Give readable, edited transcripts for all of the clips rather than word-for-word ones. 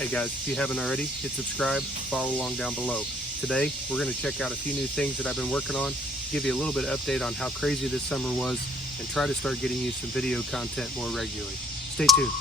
Hey guys, if you haven't already, hit subscribe, follow along down below. Today, we're going to check out a few new things that I've been working on, give you a little bit of update on how crazy this summer was, and try to start getting you some video content more regularly. Stay tuned.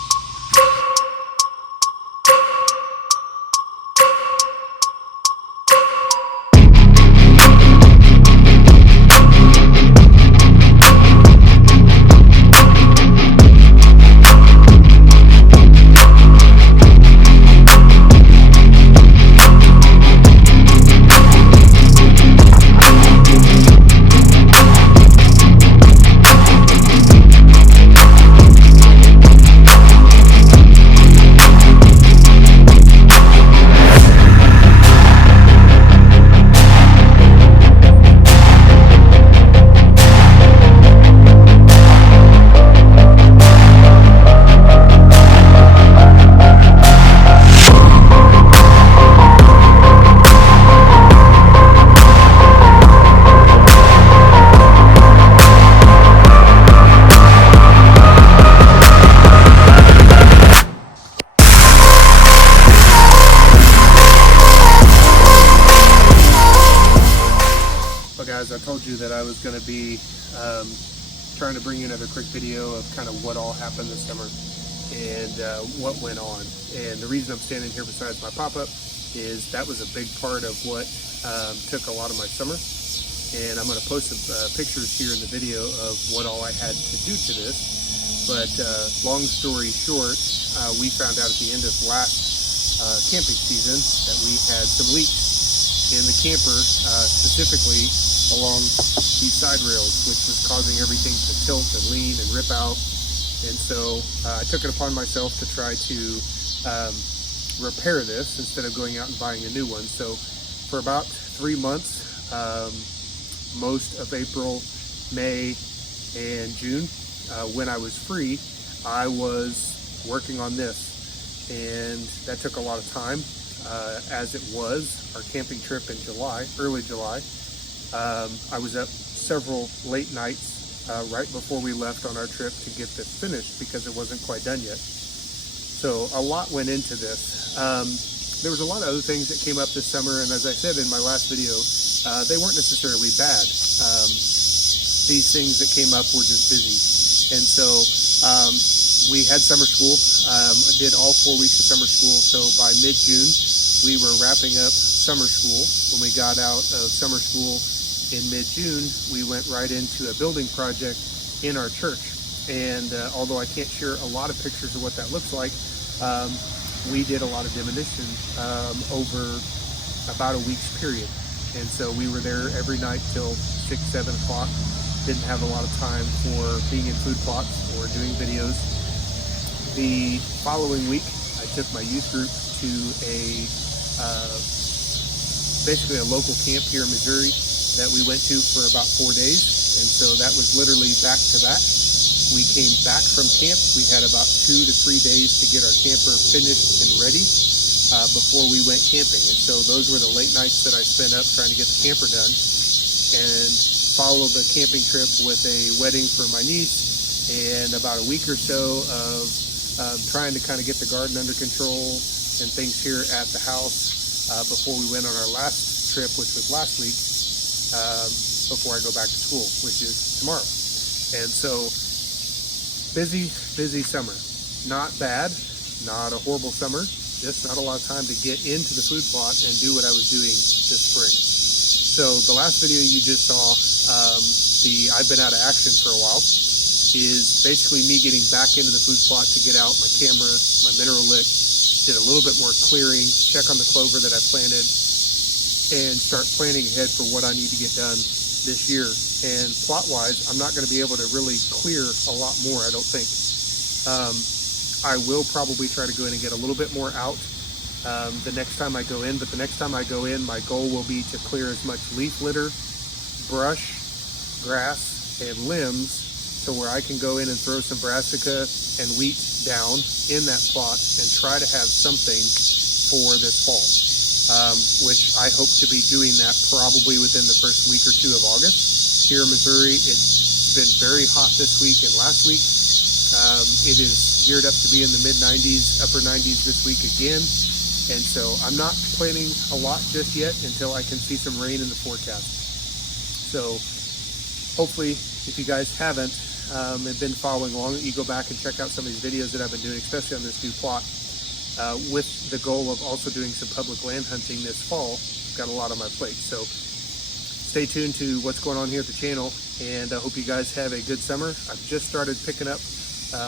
Guys, I told you that I was going to be trying to bring you another quick video of kind of what all happened this summer and what went on. And the reason I'm standing here besides my pop-up is that was a big part of what took a lot of my summer. And I'm going to post some pictures here in the video of what all I had to do to this. But long story short, we found out at the end of last camping season that we had some leaks in the camper, specifically along these side rails, which was causing everything to tilt and lean and rip out. And so I took it upon myself to try to repair this instead of going out and buying a new one. So for about 3 months, most of April, May, and June, when I was free, I was working on this. And that took a lot of time, as it was our camping trip in July, early July. I was up several late nights right before we left on our trip to get this finished because it wasn't quite done yet. So a lot went into this. There was a lot of other things that came up this summer, and as I said in my last video, they weren't necessarily bad. These things that came up were just busy. And so we had summer school. I did all 4 weeks of summer school, so by mid-June we were wrapping up summer school. When we got out of summer school in mid-June, we went right into a building project in our church. And although I can't share a lot of pictures of what that looks like, we did a lot of demolition over about a week's period. And so we were there every night till 6, 7 o'clock. Didn't have a lot of time for being in food plots or doing videos. The following week, I took my youth group to basically a local camp here in Missouri that we went to for about 4 days. And so that was literally back to back. We came back from camp. We had about 2 to 3 days to get our camper finished and ready before we went camping. And so those were the late nights that I spent up trying to get the camper done, and followed the camping trip with a wedding for my niece and about a week or so of trying to kind of get the garden under control and things here at the house before we went on our last trip, which was last week, before I go back to school, which is tomorrow. And so busy summer. Not bad, not a horrible summer, just not a lot of time to get into the food plot and do what I was doing this spring. So the last video you just saw, I've been out of action for a while, is basically me getting back into the food plot to get out my camera, my mineral lick, did a little bit more clearing, check on the clover that I planted, and start planning ahead for what I need to get done this year. And plot-wise, I'm not going to be able to really clear a lot more, I don't think. I will probably try to go in and get a little bit more out the next time I go in, but the next time I go in, my goal will be to clear as much leaf litter, brush, grass, and limbs, so where I can go in and throw some brassica and wheat down in that plot and try to have something for this fall, which I hope to be doing that probably within the first week or two of August. Here in Missouri, it's been very hot this week and last week. It is geared up to be in the mid 90s, upper 90s this week again. And so I'm not planning a lot just yet until I can see some rain in the forecast. So hopefully, if you guys haven't and been following along, you go back and check out some of these videos that I've been doing, especially on this new plot, with the goal of also doing some public land hunting this fall. I've got a lot on my plate. So stay tuned to what's going on here at the channel, and I hope you guys have a good summer. I've just started picking up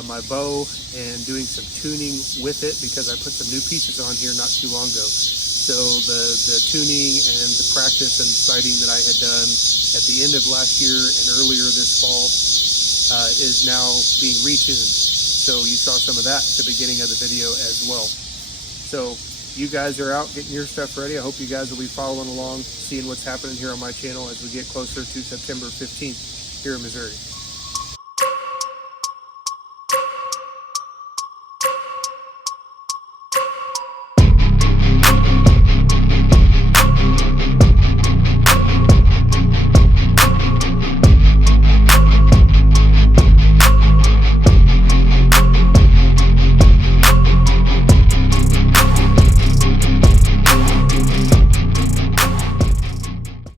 my bow and doing some tuning with it because I put some new pieces on here not too long ago. So the tuning and the practice and sighting that I had done at the end of last year and earlier this fall is now being retuned. So you saw some of that at the beginning of the video as well. So you guys are out getting your stuff ready. I hope you guys will be following along, seeing what's happening here on my channel as we get closer to September 15th here in Missouri.